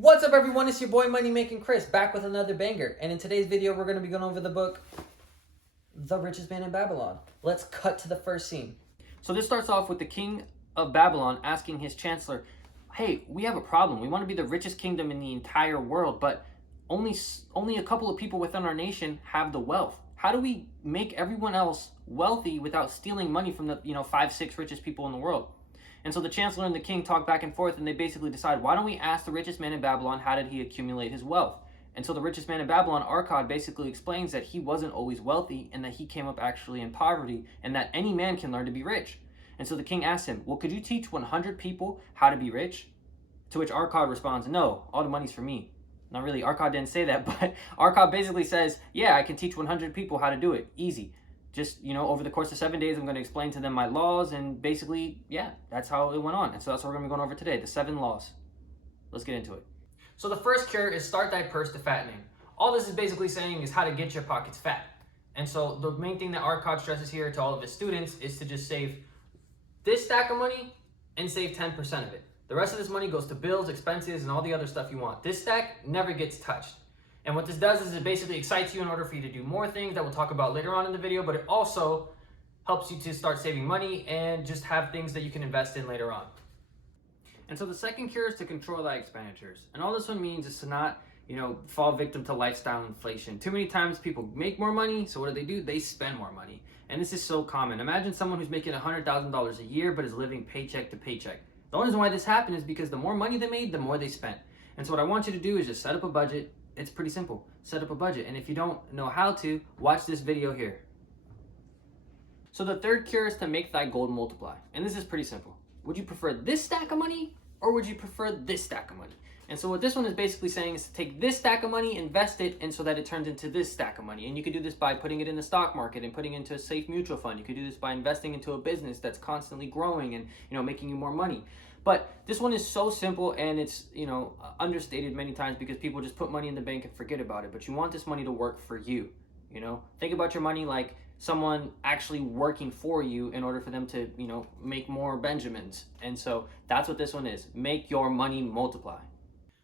What's up, everyone? It's your boy Money Making Chris back with another banger. And in today's video, we're going to be going over the book, The Richest Man in Babylon. Let's cut to the first scene. So this starts off with the king of Babylon asking his chancellor, hey, we have a problem. We want to be the richest kingdom in the entire world, but only a couple of people within our nation have the wealth. How do we make everyone else wealthy without stealing money from the 5-6 richest people in the world? And so the chancellor and the king talk back and forth, and they basically decide, why don't we ask the richest man in Babylon, how did he accumulate his wealth? And so the richest man in Babylon, Arkad, basically explains that he wasn't always wealthy and that he came up actually in poverty and that any man can learn to be rich. And so the king asks him, well, could you teach 100 people how to be rich? To which Arkad responds, no, all the money's for me. Not really, Arkad didn't say that, but Arkad basically says, yeah, I can teach 100 people how to do it. Easy. Just, over the course of 7 days, I'm going to explain to them my laws, and basically, yeah, that's how it went on. And so that's what we're going to be going over today, the 7 laws. Let's get into it. So the first cure is start thy purse to fattening. All this is basically saying is how to get your pockets fat. And so the main thing that Arkad stresses here to all of his students is to just save this stack of money and save 10% of it. The rest of this money goes to bills, expenses, and all the other stuff you want. This stack never gets touched. And what this does is it basically excites you in order for you to do more things that we'll talk about later on in the video, but it also helps you to start saving money and just have things that you can invest in later on. And so the second cure is to control thy expenditures. And all this one means is to not, fall victim to lifestyle inflation. Too many times people make more money, so what do? They spend more money. And this is so common. Imagine someone who's making $100,000 a year but is living paycheck to paycheck. The only reason why this happened is because the more money they made, the more they spent. And so what I want you to do is just set up a budget. It's pretty simple. Set up a budget. And if you don't know how to, watch this video here. So the third cure is to make thy gold multiply. And this is pretty simple. Would you prefer this stack of money or would you prefer this stack of money? And so what this one is basically saying is to take this stack of money, invest it, and so that it turns into this stack of money. And you could do this by putting it in the stock market and putting it into a safe mutual fund. You could do this by investing into a business that's constantly growing and, making you more money. But this one is so simple, and it's, understated many times because people just put money in the bank and forget about it. But you want this money to work for you, Think about your money like someone actually working for you in order for them to, make more Benjamins. And so that's what this one is. Make your money multiply.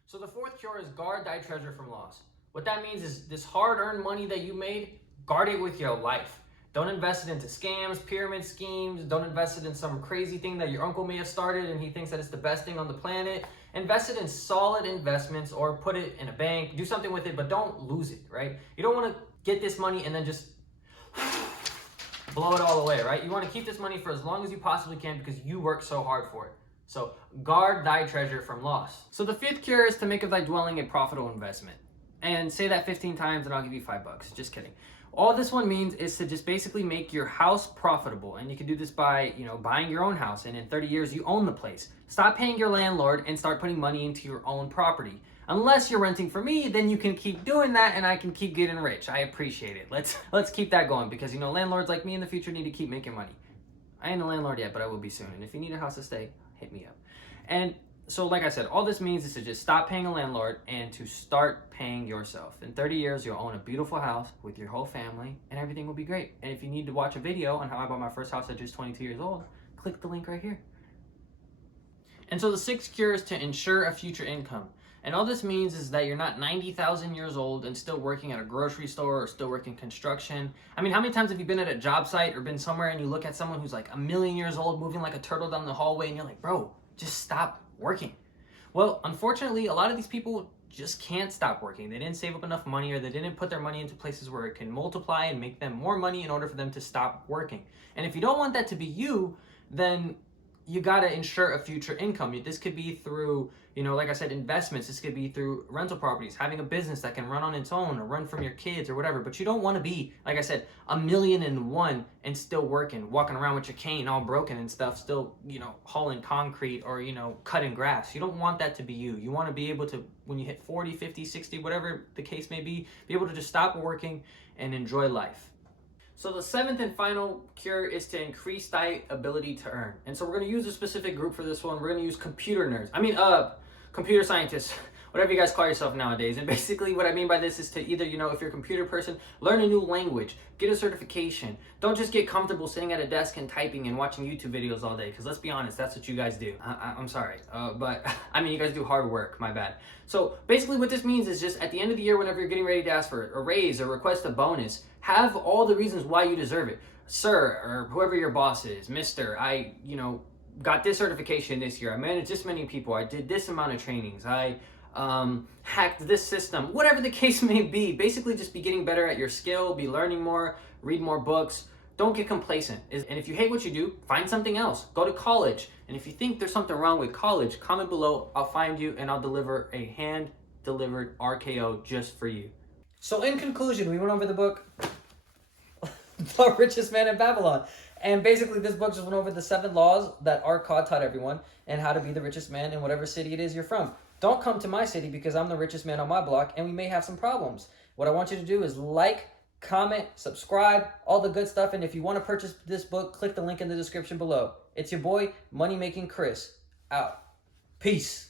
So the fourth cure is guard thy treasure from loss. What that means is this hard-earned money that you made, guard it with your life. Don't invest it into scams, pyramid schemes. Don't invest it in some crazy thing that your uncle may have started and he thinks that it's the best thing on the planet. Invest it in solid investments or put it in a bank. Do something with it, but don't lose it, right? You don't want to get this money and then just blow it all away, right? You want to keep this money for as long as you possibly can because you work so hard for it. So guard thy treasure from loss. So the fifth cure is to make of thy dwelling a profitable investment. And say that 15 times and I'll give you $5. Just kidding. All this one means is to just basically make your house profitable. And you can do this by, buying your own house. And in 30 years, you own the place. Stop paying your landlord and start putting money into your own property. Unless you're renting for me, then you can keep doing that and I can keep getting rich. I appreciate it. Let's keep that going because, landlords like me in the future need to keep making money. I ain't a landlord yet, but I will be soon. And if you need a house to stay, hit me up. And so like I said, all this means is to just stop paying a landlord and to start paying yourself. In 30 years, you'll own a beautiful house with your whole family and everything will be great. And if you need to watch a video on how I bought my first house at just 22 years old, click the link right here. And so the sixth cure is to ensure a future income. And all this means is that you're not 90,000 years old and still working at a grocery store or still working construction. I mean, how many times have you been at a job site or been somewhere and you look at someone who's like 1,000,000 years old moving like a turtle down the hallway and you're like, bro, just stop working. Well, unfortunately, a lot of these people just can't stop working. They didn't save up enough money or they didn't put their money into places where it can multiply and make them more money in order for them to stop working. And if you don't want that to be you, then you got to ensure a future income. This could be through, like I said, investments. This could be through rental properties, having a business that can run on its own or run from your kids or whatever. But you don't want to be, like I said, 1,000,001 and still working, walking around with your cane all broken and stuff, still, hauling concrete or, cutting grass. You don't want that to be you. You want to be able to, when you hit 40, 50, 60, whatever the case may be able to just stop working and enjoy life. So the seventh and final cure is to increase thy ability to earn. And so we're going to use a specific group for this one. We're going to use computer nerds. Computer scientists. whatever you guys call yourself nowadays. And basically what I mean by this is to either, you know, if you're a computer person, learn a new language, get a certification. Don't just get comfortable sitting at a desk and typing and watching YouTube videos all day, because let's be honest, that's what you guys do. I'm sorry, but I mean, you guys do hard work, my bad. So basically what this means is just at the end of the year, whenever you're getting ready to ask for a raise or request a bonus, have all the reasons why you deserve it. Sir, or whoever your boss is, Mr., I, you know, got this certification this year. I managed this many people. I did this amount of trainings. I hacked this system. Whatever the case may be, basically just be getting better at your skill, be learning more, read more books. Don't get complacent. And if you hate what you do, find something else. Go to college. And if you think there's something wrong with college, comment below. I'll find you and I'll deliver a hand-delivered RKO just for you. So in conclusion, we went over the book, The Richest Man in Babylon. And basically this book just went over the 7 laws that Arkad taught everyone and how to be the richest man in whatever city it is you're from. Don't come to my city because I'm the richest man on my block and we may have some problems. What I want you to do is like, comment, subscribe, all the good stuff. And if you want to purchase this book, click the link in the description below. It's your boy, Money Making Chris. Out. Peace.